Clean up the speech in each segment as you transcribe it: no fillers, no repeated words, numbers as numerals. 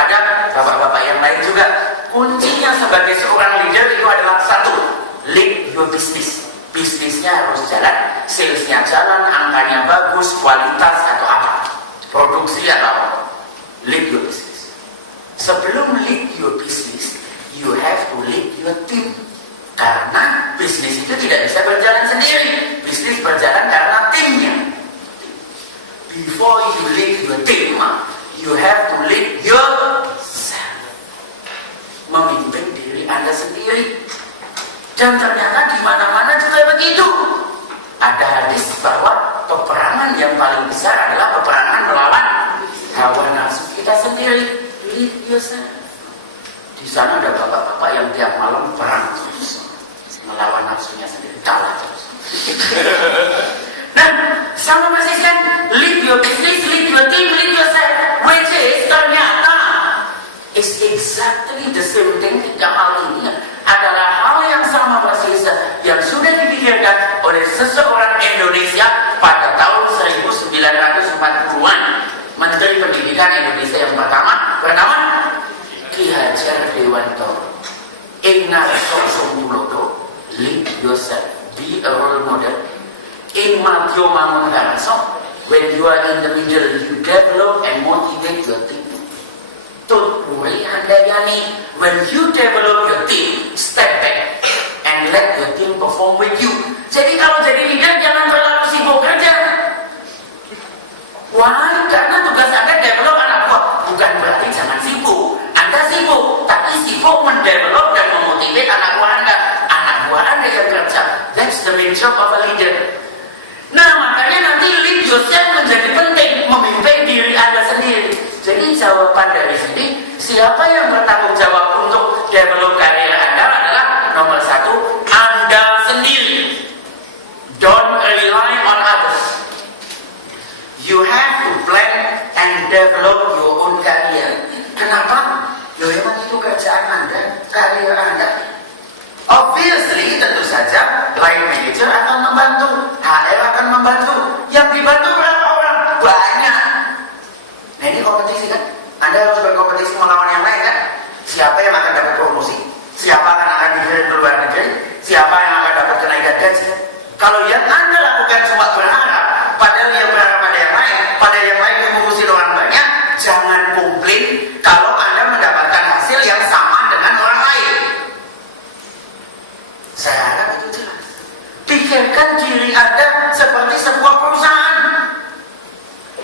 kepada bapak-bapak yang lain juga. Kuncinya sebagai seorang leader itu adalah satu, lead your business. Bisnisnya harus jalan, salesnya jalan, angkanya bagus, kualitas atau apa, produksi atau apa. Lead your business. Sebelum lead your business, you have to lead your team. Karena bisnis itu tidak bisa berjalan sendiri. Bisnis berjalan karena timnya. Before you lead your team, you have to lead yourself. Memimpin diri Anda sendiri. Dan ternyata di mana-mana juga begitu. Ada hadis bahwa peperangan yang paling besar adalah peperangan melawan hawa nafsu kita sendiri. Lead yourself. Di sana ada bapak-bapak yang tiap malam perang terus, melawan nafsunya sendiri, kalah terus. Nah, sama masih kan, lead your business, lead your team, lead yourself, which is ternyata is exactly the same thing. Tiga hal ini adalah hal yang sama persis yang sudah dipikirkan oleh seseorang Indonesia pada tahun 1940-an. Menteri Pendidikan Indonesia yang pertama Ki Hajar Dewantoro. Ingat Sosumulodo, lead yourself, be a role model. In Madyo Mangundaso, when you are in the middle, you develop and motivate your team. Tutpuri Handayani, when you develop your team, step back and let your team perform with you. Jadi kalau jadi leader jangan terlalu sibuk kerja. Why? Karena tugas Anda develop anak buah. Bukan berarti jangan sibuk. Anda sibuk, tapi sibuk mendevelop dan memotivate anak buah Anda. Anak buah Anda yang kerja. That's the main job of a leader. Nah, makanya nanti lead yourself menjadi penting, memimpin diri Anda sendiri. Jadi jawaban dari sini, siapa yang bertanggung jawab untuk develop karir Anda adalah nomor satu, Anda sendiri. Don't rely on others. You have to plan and develop your own career. Kenapa? Ya memang itu kerjaan Anda, karir Anda. Obviously, tentu saja line manager akan membantu, HR akan membantu. Yang dibantu berapa orang? Banyak. Nah ini kompetisi kan? Anda harus berkompetisi melawan yang lain kan? Siapa yang akan dapat promosi? Siapa yang akan dikirim ke luar negeri? Siapa yang akan dapat kenaikan gaji? Kalau yang Anda lakukan cuma berharap, padahal yang berharap pada yang lain, pada yang lain mengurusi orang banyak, jangan komplain kalau Anda mendapatkan hasil yang sama dengan orang lain. Saya harap itu jelas. Pikirkan diri Anda seperti sebuah perusahaan.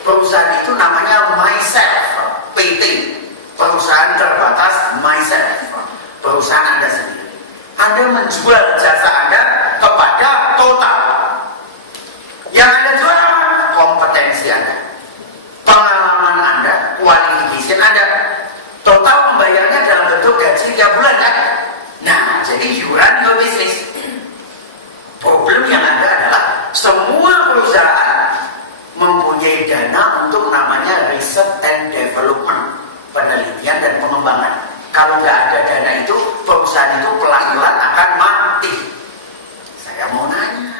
Perusahaan itu namanya Myself, PT. Perusahaan terbatas Myself. Perusahaan Anda sendiri. Anda menjual jasa Anda kepada Total. Yang Anda jual apa? Kompetensi Anda, pengalaman Anda, qualification Anda. Total membayarnya dalam bentuk gaji tiap bulan kan? Nah, jadi you run your business. Problem yang ada adalah semua perusahaan mempunyai dana untuk namanya research and development, penelitian dan pengembangan. Kalau nggak ada dana itu, perusahaan itu pelan-pelan akan mati. Saya mau nanya,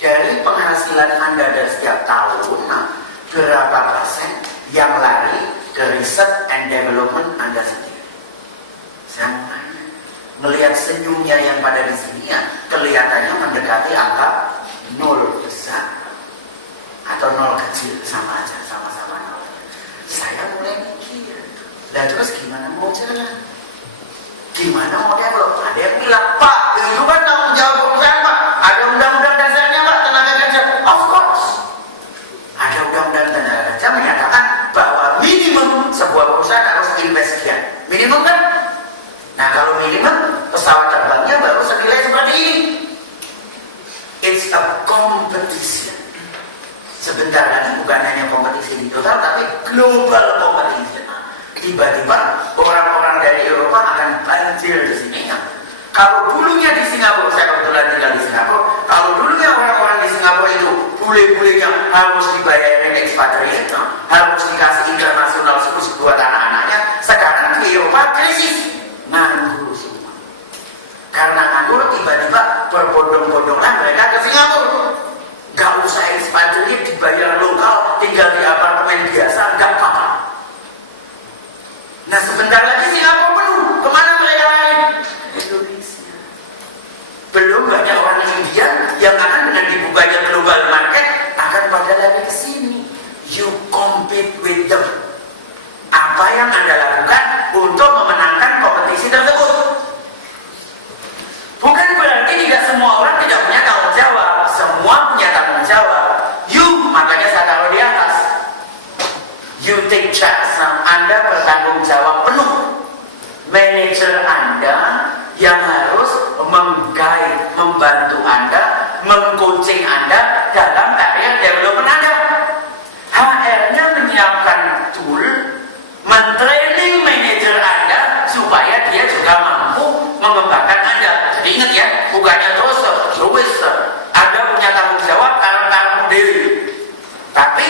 dari penghasilan Anda dari setiap tahun, berapa persen yang lari ke research and development Anda sendiri? Saya mau nanya. Melihat senyumnya yang pada di sini ya, kelihatannya mendekati angka 0 besar atau 0 kecil, sama aja, sama-sama 0. Saya mulai mikir, lah terus gimana mau jalan? Gimana mau develop? Ada yang bilang, Pak, itu kan tanggung jawab perusahaan Pak, ada undang-undang dasarnya Pak, tenaga kerja. Of course, ada undang-undang tenaga kerja menyatakan bahwa minimum sebuah perusahaan harus invest sekian. Minimum kan? Nah kalau minimum pesawat terbangnya baru senilai seperti ini. It's a competition. Sebentar lagi bukan hanya kompetisi di Total, tapi global competition. Tiba-tiba orang-orang dari Eropa akan banjir di sini. Kalau dulunya di Singapura, saya kebetulan tinggal di Singapura. Kalau dulunya orang-orang di Singapura itu bule-bulenya harus dibayarin expatriate, harus dikasih international school buat anak-anaknya. Sekarang di Eropa krisis. Nganggur semua. Karena nganggur tiba-tiba berbondong-bondongan mereka ke Singapura. Gak usah expatriate, dibayar lokal, tinggal di apartemen biasa, gak apa-apa. Nah sebentar lagi Singapura penuh. Kemana mereka lari? Indonesia. Belum banyak orang India yang akan dengan dibukanya global market akan pada lari ke sini. You compete with them. Apa yang Anda lakukan untuk memenangkan kompetisi tersebut? Bukan berarti tidak semua orang tidak punya tanggung jawab. Semua punya tanggung jawab. Makanya saya taruh di atas. You take charge. Anda bertanggung jawab penuh. Manajer Anda yang harus meng-guide, membantu Anda, meng-coaching Anda dalam karir development Anda. HR-nya menyiapkan tool, mentraining manajer Anda supaya dia juga mampu mengembangkan Anda. Jadi ingat ya, bukannya terus Anda punya tanggung jawab karena dewi. Tapi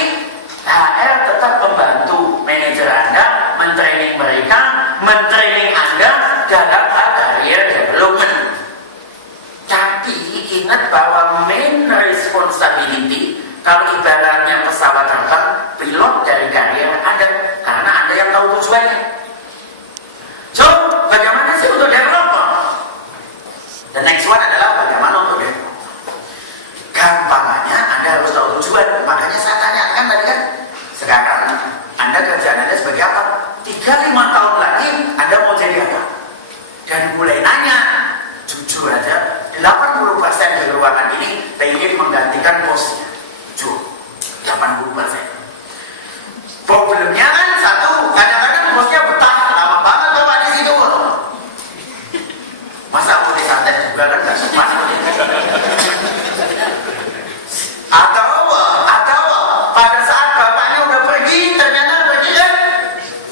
HR tetap membantu manajer Anda, mentraining mereka, mentraining Anda dalam hal career development. Tapi ingat bahwa main responsibility, kalau ibaratnya pesawat terbang, pilot dari career Anda, karena Anda yang tahu tujuannya. So, bagaimana sih untuk development? The next one adalah bagaimana untuk development. Gampangannya Anda harus tahu tujuan. Makanya saya tanyakan tadi kan, sekarang Anda kerjaan Anda sebagai apa? 3-5 tahun lagi Anda mau jadi apa? Dan mulai nanya, jujur aja, 80% dari ruangan ini ingin menggantikan bosnya. Jujur, 80%. Problemnya kan satu, kadang-kadang bosnya betah, lama banget bapak di situ. Masa mau disantet juga kan gak sempat. Atau pada saat bapaknya udah pergi, ternyata pergi kan?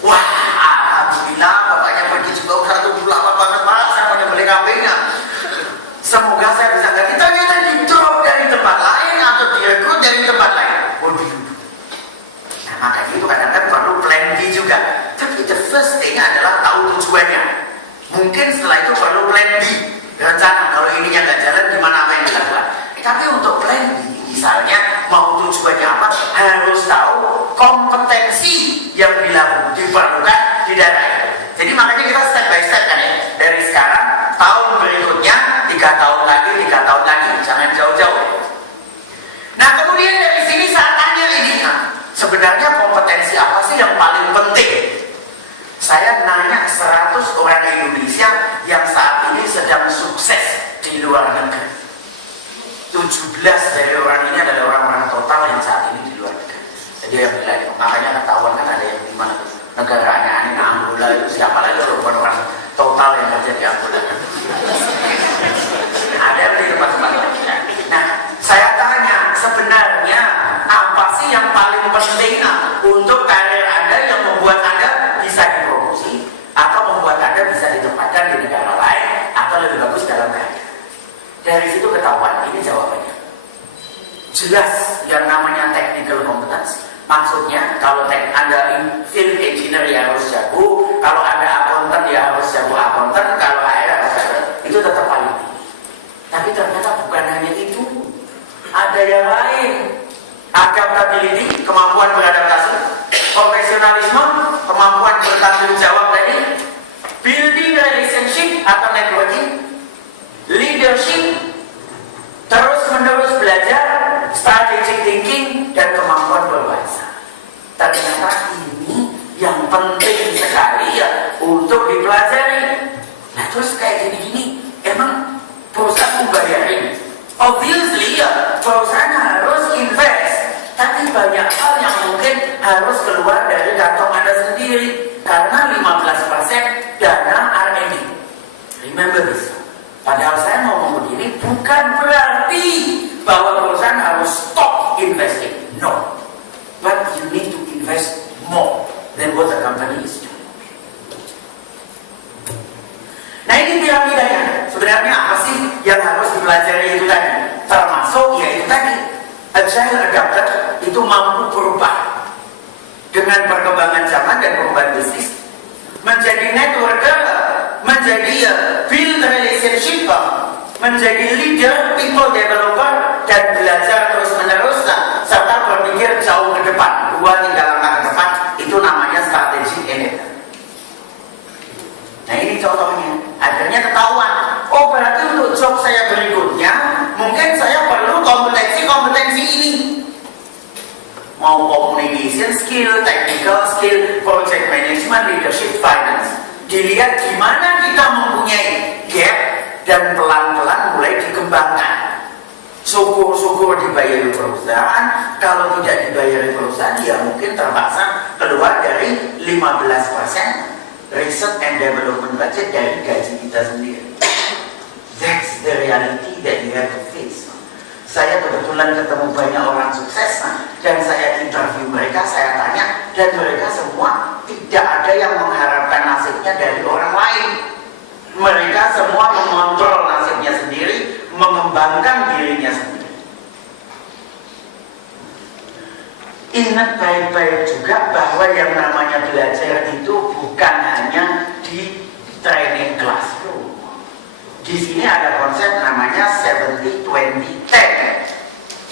Wah, alhamdulillah bapaknya pergi juga udah tunggu lama banget malah saya mau beli kambingnya. Semoga saya bisa ganti. Ternyata di-drop dari tempat lain atau direkrut dari tempat lain. Nah makanya itu kadang-kadang perlu plan B juga. Tapi the first thing adalah tahu tujuannya. Mungkin setelah itu perlu plan B, rencana. Kalau ininya nggak jalan, gimana apa yang dilakukan. Tapi untuk plan B, misalnya mau tujuannya apa, harus tahu kompetensi yang diperlukan di daerah itu. Jadi makanya kita step by step kan ya. Dari sekarang, tahun berikutnya, 3 tahun lagi, jangan jauh-jauh. Nah kemudian dari sini saya tanya ini, sebenarnya kompetensi apa sih yang paling penting? Saya nanya 100 orang Indonesia yang saat ini sedang sukses di luar negeri. 17 dari orang ini adalah orang-orang total yang saat ini di luar negeri. Jadi yang bilang, makanya ketahuan kan ada yang di mana tuh negara aneh-aneh, Angola itu siapa lagi kalau bukan orang total yang kerja di Angola. Ada di tempat-tempat lain. Nah, saya tanya sebenarnya apa sih yang paling penting untuk karir Anda yang membuat Anda bisa dipromosi atau membuat Anda bisa ditempatkan di negara lain atau lebih bagus dalam karir? Dari situ ketahuan, ini jawabannya. Jelas yang namanya technical competence. Maksudnya kalau Anda field engineer ya harus jago, kalau Anda accountant ya harus jago accountant, kalau HR harus jago. Itu tetap paling tinggi. Tapi ternyata bukan hanya itu. Ada yang lain. Adaptability, kemampuan beradaptasi, profesionalisme, kemampuan bertanggung jawab tadi, building relationship atau networking, leadership, terus-menerus belajar, strategic thinking, dan kemampuan berbahasa. Ternyata ini yang penting sekali ya untuk dipelajari. Nah terus kayak gini-gini, emang perusahaan membayarin? Obviously ya, perusahaan harus invest. Tapi banyak hal yang mungkin harus keluar dari kantong Anda sendiri. Karena 15% dana R&D. Remember this. Padahal saya mau begini bukan berarti bahwa perusahaan harus stop investing. No. But you need to invest more than what the company is doing. Nah ini piramidanya. Sebenarnya apa sih yang harus dipelajari itu tadi? Termasuk yaitu tadi agile adapter itu mampu berubah dengan perkembangan zaman dan perubahan bisnis, menjadi networker, menjadi build relationship, menjadi leader, people developer, dan belajar terus menerus serta berpikir jauh ke depan, 2-3 langkah ke depan. Itu namanya strategi enabler. saya berikutnya, mungkin saya perlu kompetensi ini. Mau communication skill, technical skill, project management, leadership, finance. Dilihat gimana kita mempunyai gap dan pelan-pelan mulai dikembangkan. Syukur-syukur dibayari perusahaan, kalau tidak dibayari perusahaan ya mungkin terpaksa keluar dari 15% research and development budget dari gaji kita sendiri. That's the reality that you have to face. Saya kebetulan ketemu banyak orang sukses dan saya interview mereka, saya tanya, dan mereka semua tidak ada yang mengharapkan nasibnya dari orang lain. Mereka semua mengontrol nasibnya sendiri, mengembangkan dirinya sendiri. Ingat baik-baik juga bahwa yang namanya belajar itu bukan hanya di training classroom. Di sini ada konsep namanya 70-20-10.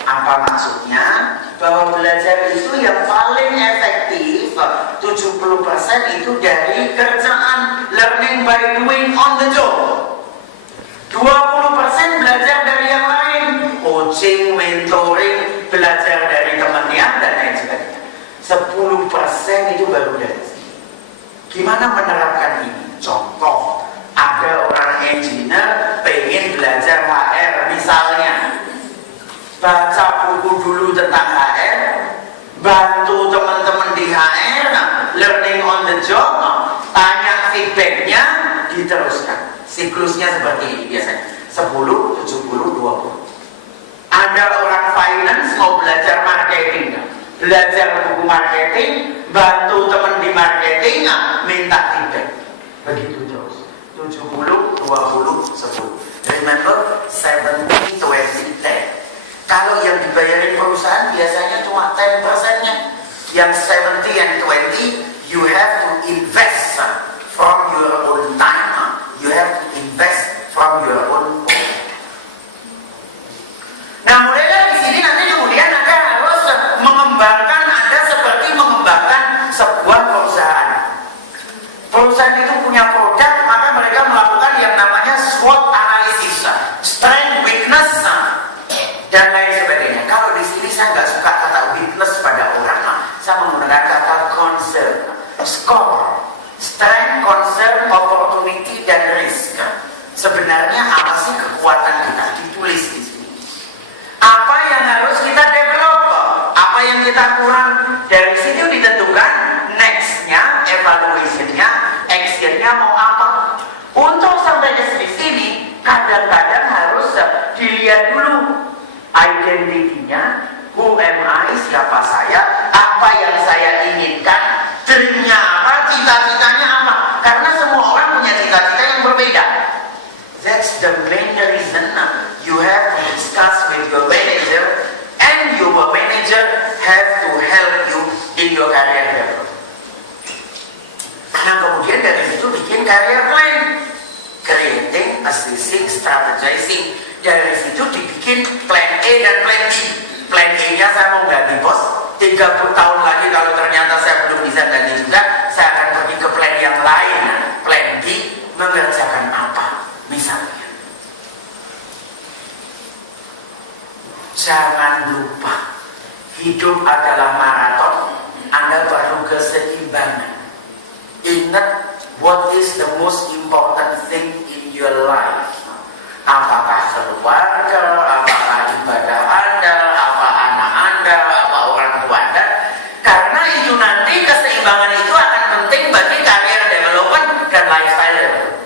Apa maksudnya? Bahwa belajar itu yang paling efektif 70% itu dari kerjaan, learning by doing on the job. 20% belajar dari yang lain, coaching, mentoring, belajar dari temannya dan lain sebagainya. 10% itu baru dari sini. Gimana menerapkan ini? Contoh, ada orang engineer pengen belajar HR misalnya, baca buku dulu tentang HR, bantu teman-teman di HR, learning on the job, tanya feedbacknya, diteruskan. Siklusnya seperti ini biasanya 10, 70, 20. Ada orang finance mau belajar marketing, belajar buku marketing, bantu teman di marketing, minta feedback. Begitu terus. 70, 20, 10. Remember 70-20-10. Kalau yang dibayarin perusahaan biasanya cuma 10%-nya. Yang 70 and 20, you have to invest from your own time. You have to invest from your own home. Nah, mulai dari sini nanti kemudian Anda harus mengembangkan, Anda seperti mengembangkan sebuah perusahaan. Perusahaan itu punya produk, maka mereka melakukan yang namanya SWOT analysis, strength, weakness, dan lain sebagainya. Kalau di sini saya nggak suka kata weakness pada orang, saya menggunakan kata concern, score, strength, concern, opportunity, dan risk. Sebenarnya apa sih kekuatan kita? Ditulis di sini. Apa yang harus kita develop? Apa yang kita kurang? Dari situ ditentukan next-nya, evaluation-nya, action-nya mau apa. Untuk sampai ke sini, kadang-kadang harus dilihat dulu identitinya, who am I, siapa saya, apa yang saya inginkan, dream-nya apa, cita-citanya apa. Karena semua orang punya cita-cita yang berbeda. That's the main reason you have to discuss with your manager, and your manager have to help you in your career development. Nah, kemudian dari situ bikin career plan, creating, assessing, strategizing. Dari situ dibikin plan A dan plan B. Plan A-nya saya mau ganti bos, 30 tahun lagi kalau ternyata saya belum bisa ganti juga, saya akan pergi ke plan yang lain. Plan B, mengerjakan apa? Misalnya, jangan lupa, hidup adalah maraton. Anda perlu keseimbangan. Ingat, what is the most important thing in your life? Apakah keluarga, apakah ibadah Anda, apa anak Anda, apa orang tua Anda? Karena itu nanti keseimbangan itu akan penting bagi career development dan lifestyle development.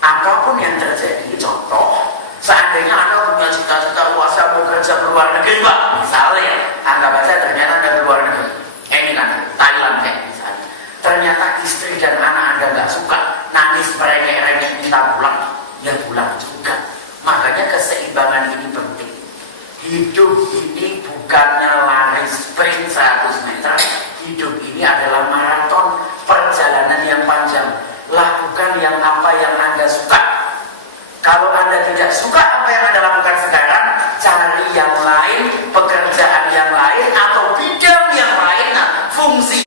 Apapun yang terjadi, contoh, seandainya Anda punya cita-cita luas, saya mau kerja ke luar negeri, Pak, misalnya, anggap saja ternyata Anda ke luar negeri, ini kan Thailand kayak misalnya, ternyata istri dan anak Anda nggak suka, nangis merengek-rengek minta pulang, ya pulang juga. Makanya keseimbangan ini penting. Hidup ini bukannya lari sprint 100 meter. Hidup ini adalah maraton, perjalanan yang panjang. Lakukan yang apa yang Anda suka. Kalau Anda tidak suka